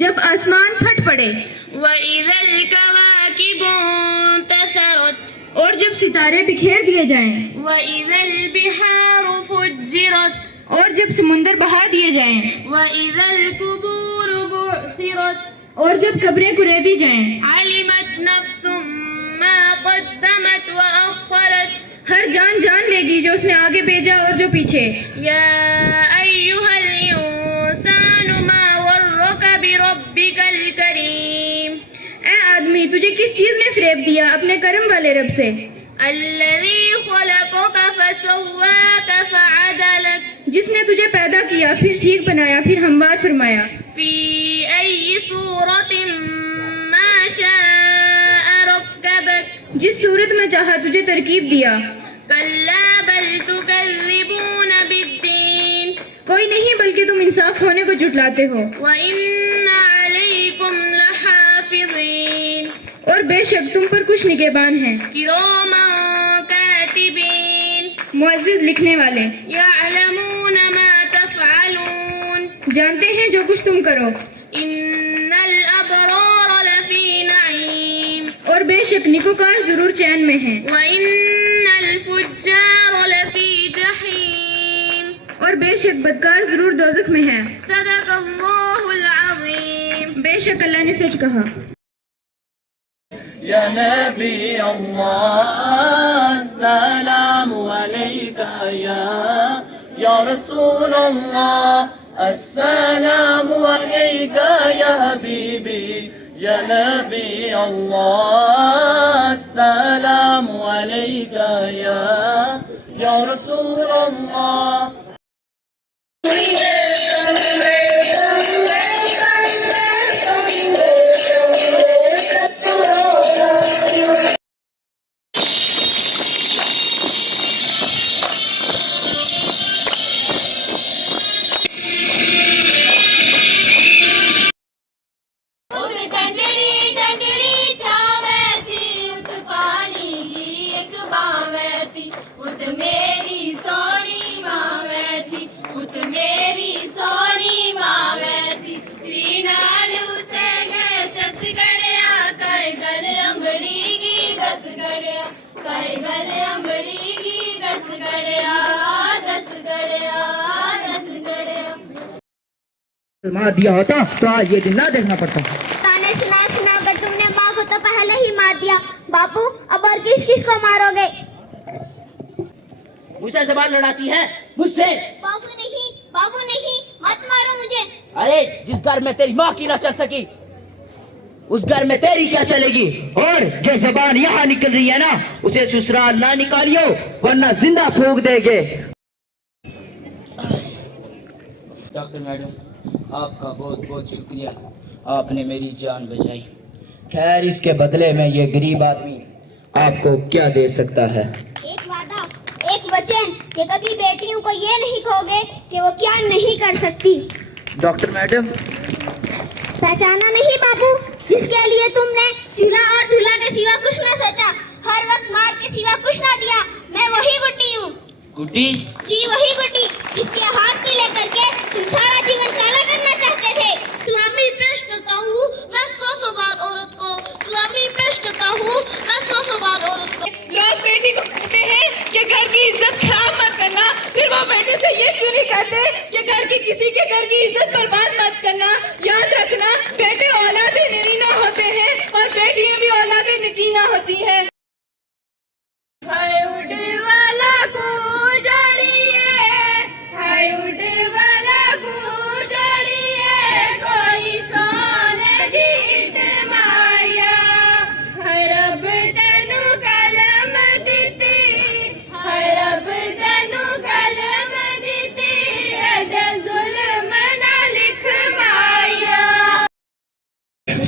جب آسمان پھٹ پڑے، وَإِذَا الْكَوَاكِبُ انتثرت، اور جب ستارے بکھیر دیے جائیں، وَإِذَا الْبِحَارُ فُجِّرَتْ، اور جب سمندر بہا دیے جائیں، وَإِذَا الْقُبُورُ بُعْثِرَتْ، اور جب قبریں کریدی جائیں، عَلِمَتْ نَفْسٌ مَّا قَدَّمَتْ وَأَخَّرَتْ، ہر جان جان لے گی جو اس نے آگے بھیجا اور جو پیچھے۔ يَا أَيُّهَا الْإِنسَانُ مَا غَرَّكَ بِرَبِّكَ الْكَرِيمِ، اے آدمی تجھے کس چیز نے فریب دیا اپنے کرم والے رب سے، الَّذِي خَلَقَكَ فَسَوَّاكَ فَعَدَلَكَ، جس نے تجھے پیدا کیا پھر ٹھیک بنایا پھر ہموار فرمایا، فِي أَيِّ صُورَةٍ مَّا شَاءَ رَكَّبَكَ، جس صورت میں چاہا تجھے ترکیب دیا۔ كَلَّا بَلْ تُكَذِّبُونَ بِالدِّينِ، کوئی نہیں بلکہ تم انصاف ہونے کو جھٹلاتے ہو، وَإِنَّ عَلَيْكُمْ لَحَافِظِينَ، اور بے شک تم پر کچھ نگہبان ہیں، كِرَامًا كَاتِبِينَ، معزز لکھنے والے، يَعْلَمُونَ مَا تَفْعَلُونَ، جانتے ہیں جو کچھ تم کرو، إِنَّ الْأَبْرَارَ لَفِي نَعِيمٍ، اور بے شک نیکوکار ضرور چین میں ہیں، وَإِنَّ الْفُجَّارَ لَفِي جَحِيمٍ، اور بے شک بدکار ضرور دوزخ میں ہیں۔ صدق اللہ العظیم۔ بے شک اللہ نے سچ کہا۔ یا نبی اللہ السلام علیکہ یا رسول اللہ السلام علیکہ یا حبیبی یا نبی اللہ السلام علیکہ یا رسول اللہ۔ مار دیا ہوتا تو آج یہ دن نہ دیکھنا پڑتا۔ تانے سنا کر تم نے ماں کو تو پہلے ہی مار دیا، باپو اب اور کس کو مارو گے؟ مجھ سے زبان لڑاتی ہے، مجھ سے؟ بابو نہیں، مت مارو مجھے۔ ارے جس گھر میں تیری ماں کی نہ چل سکی اس گھر میں تیری کیا چلے گی؟ اور جو زبان یہاں نکل رہی ہے نا اسے سسرال نہ نکالیو ورنہ زندہ پھونک دے گے۔ ڈاکٹر میڈم آپ کا بہت بہت شکریہ، آپ نے میری جان بچائی۔ خیر اس کے بدلے میں یہ غریب آدمی آپ کو کیا دے سکتا ہے؟ ایک وعدہ، ایک وچن کہ کبھی بیٹیوں کو یہ نہیں کہو گے کہ وہ کیا نہیں کر سکتی۔ ڈاکٹر میڈم پہچانا نہیں بابو، جس کے لیے تم نے چولہا اور دھلا کے سوا کچھ نہ سوچا، ہر وقت مار کے سوا کچھ نہ دیا، میں وہی گٹی ہوں۔ گٹی؟ جی وہی گٹی جس کے ہاتھ پیلے کر کے تم سارا جیون کالا کرنا چاہتے تھے۔ سلامی پیش کرتا ہوں میں 100 بار عورت کو، سلامی پیش کرتا ہوں میں 100 بار عورت کو۔ لوگ بیٹی کو کہتے ہیں کہ گھر کی عزت خراب مت کرنا، پھر وہ بیٹے سے یہ کیوں نہیں کہتے کہ گھر کی کسی کے گھر کی عزت برباد مت کرنا؟ یاد رکھنا بیٹے اولاد نرینہ ہوتے ہیں اور بیٹیاں بھی اولاد نگینہ ہوتی ہیں۔ ہائے اڑے والا کو جڑیے، ہائے اڑے والا کو جڑیے، کوئی سونے دیٹ مایا، ہائے رب تینو کلم دیتی، ہائے رب تینو کلم دیتی، ایڈا ظلم نہ لکھ مایا۔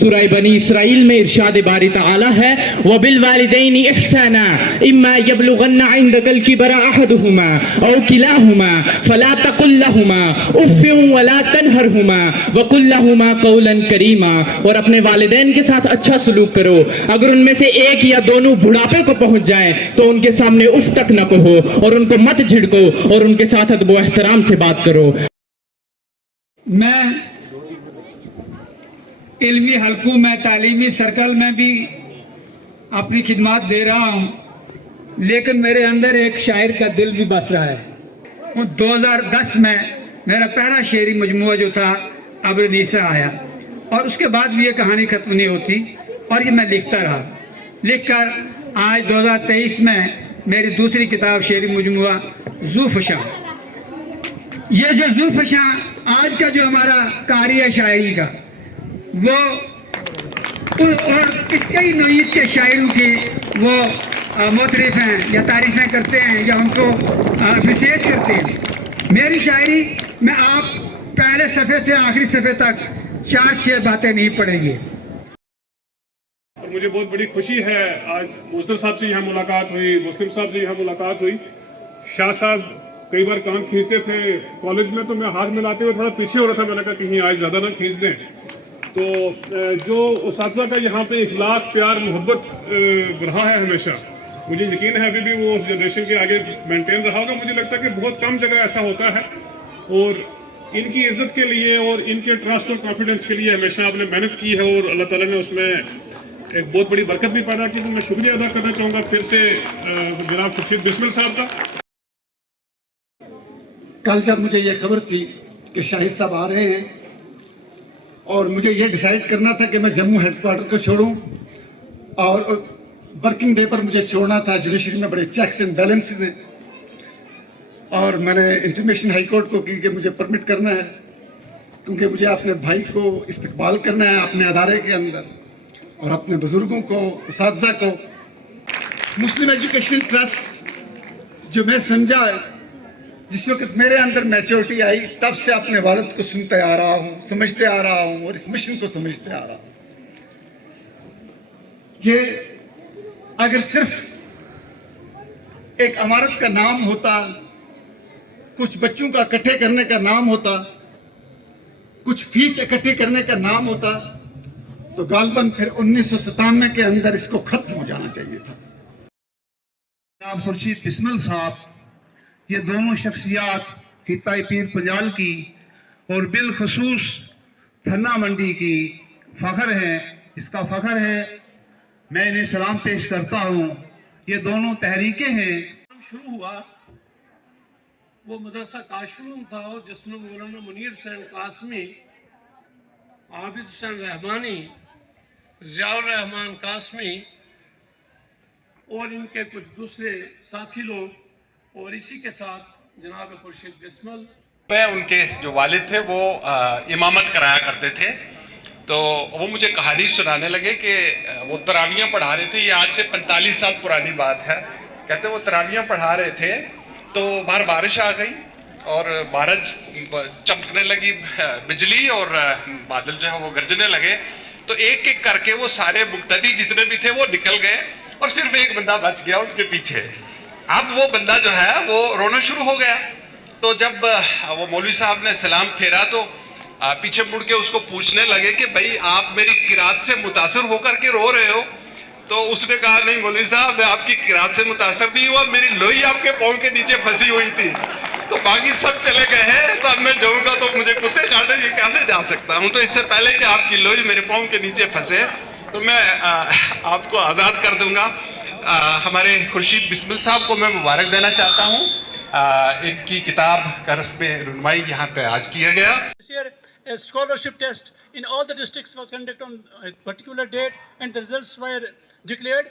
سورہ بنی اسرائیل میں ارشاد باری تعالی ہے وَبِالْوَالِدَيْنِ إِحْسَانًا إِمَّا يَبْلُغَنَّ عِنْدَكَ الْكِبَرَ أَحَدُهُمَا أَوْ كِلَاهُمَا فَلَا تَقُل لَّهُمَا أُفٍّ وَلَا تَنْهَرْهُمَا وَقُل لَّهُمَا قَوْلًا كَرِيمًا، اور اپنے والدین کے ساتھ اچھا سلوک کرو، اگر ان میں سے ایک یا دونوں بڑھاپے کو پہنچ جائیں تو ان کے سامنے اف تک نہ کہو اور ان کو مت جھڑکو اور ان کے ساتھ ادب و احترام سے بات کرو۔ میں इल्मी हलकों में, तालीमी सर्कल में भी अपनी खिदमत दे रहा हूँ, लेकिन मेरे अंदर एक शायर का दिल भी बस रहा है। 2010 में मेरा पहला शेरी मजमूआ जो था अब्र नीसा आया, और उसके बाद भी ये कहानी ख़त्म नहीं होती, और ये मैं लिखता रहा। लिखकर आज 2023 में मेरी दूसरी किताब शेरी मजमूआ ज़ूफ़शा। ये जो ज़ूफ़शा आज का जो हमारा कारी है शायरी का, वो और कई नौईद के शायरों की वो मोतरिफ हैं या तारीफ़ें करते हैं या उनको अप्रिशिएट करते हैं। मेरी शायरी में आप पहले सफ़े से आखिरी सफ़े तक 4-6 बातें नहीं पढ़ेंगे। और मुझे बहुत बड़ी खुशी है, आज मुस्तर साहब से यहाँ मुलाकात हुई, मुस्लिम साहब से यहाँ मुलाकात हुई। शाह साहब कई बार काम खींचते थे कॉलेज में, तो मैं हाथ मिलाते हुए थोड़ा पीछे हो रहा था। मैंने कहा कहीं आज ज़्यादा ना खींच दें। तो जो उस्ताज़ा का यहाँ पे इखलाक, प्यार, मोहब्बत रहा है हमेशा, मुझे यकीन है अभी भी वो उस जनरेशन के आगे मेंटेन रहा होगा। मुझे लगता है कि बहुत कम जगह ऐसा होता है, और इनकी इज़्ज़त के लिए और इनके ट्रस्ट और कॉन्फिडेंस के लिए हमेशा आपने मेहनत की है, और अल्लाह ताला ने उसमें एक बहुत बड़ी बरकत भी पैदा की। तो मैं शुक्रिया अदा करना चाहूँगा फिर से जनाब खुर्शीद बिस्मिल साहब का। कल जब मुझे ये खबर थी कि शाहिद साहब आ रहे हैं, और मुझे ये डिसाइड करना था कि मैं जम्मू हेडक्वार्टर को छोड़ूं, और वर्किंग डे पर मुझे छोड़ना था। जुडिशरी में बड़े चेक्स एंड बैलेंसेस हैं, और मैंने इंटीमेशन हाई कोर्ट को की कि मुझे परमिट करना है, क्योंकि मुझे अपने भाई को इस्तकबाल करना है अपने अदारे के अंदर, और अपने बुज़ुर्गों को, उस्ताज़ा को। मुस्लिम एजुकेशन ट्रस्ट जो मैं समझा, जिस वक्त मेरे अंदर मैच्योरिटी आई, तब से अपने वालिद को सुनते आ रहा हूँ, समझते आ रहा हूँ, और इस मिशन को समझते आ रहा हूँ। ये अगर सिर्फ एक इमारत का नाम होता, कुछ बच्चों का इकट्ठे करने का नाम होता, कुछ फीस इकट्ठी करने का नाम होता, तो गालबन फिर 1997 के अंदर इसको खत्म हो जाना चाहिए था। जनाब खुर्शीद बिस्मिल साहब, ये दोनों शख्सियात खिताई पीर पंजाल की और बिलखसूस थन्ना मंडी की फ़ख्र हैं, इसका फ़ख्र है। मैं इन्हें सलाम पेश करता हूँ। ये दोनों तहरीकें हैं। शुरू हुआ वो मदरसा काशफूम था, जिसमें मौलाना मुनीर हुसैन कासमी, आबिद हुसैन रहमानी, ज़ियाउर रहमान कासमी और इनके कुछ दूसरे साथी लोग, और इसी के साथ जनाब खुर्शीद बिस्मिल। उनके जो वालिद थे वो इमामत कराया करते थे, तो वो मुझे कहानी सुनाने लगे कि वो तरावियाँ पढ़ा रहे थे। ये आज से 45 साल पुरानी बात है। कहते वो तरावियाँ पढ़ा रहे थे, तो बाहर बारिश आ गई और बारिश चमकने लगी बिजली, और बादल जो है वो गरजने लगे। तो एक एक करके वो सारे मुक्तदी जितने भी थे वो निकल गए, और सिर्फ एक बंदा बच गया उनके पीछे। अब वो बंदा जो है वो रोना शुरू हो गया। तो जब वो मौलवी साहब ने सलाम फेरा, तो पीछे मुड़ के उसको पूछने लगे कि भाई आप मेरी किरात से मुतासर होकर के रो रहे हो? तो उसने कहा नहीं मौलवी साहब, मैं आपकी किरात से मुतासर नहीं हुआ, मेरी लोई आपके पाँव के नीचे फंसी हुई थी। तो बाकी सब चले गए हैं, तो अब मैं जाऊँगा तो मुझे कुत्ते काटने, ये कैसे जा सकता हूँ? तो इससे पहले कि आपकी लोई मेरे पाँव के नीचे फंसे, तो मैं आपको आज़ाद कर दूंगा। हमारे खुर्शीद बिस्मिल साहब को मैं मुबारक देना चाहता हूँ। इनकी किताब का रस्म रुनमाई यहाँ पे आज किया गया। This year, a scholarship test in all the districts was conducted on a particular date, and the results were declared.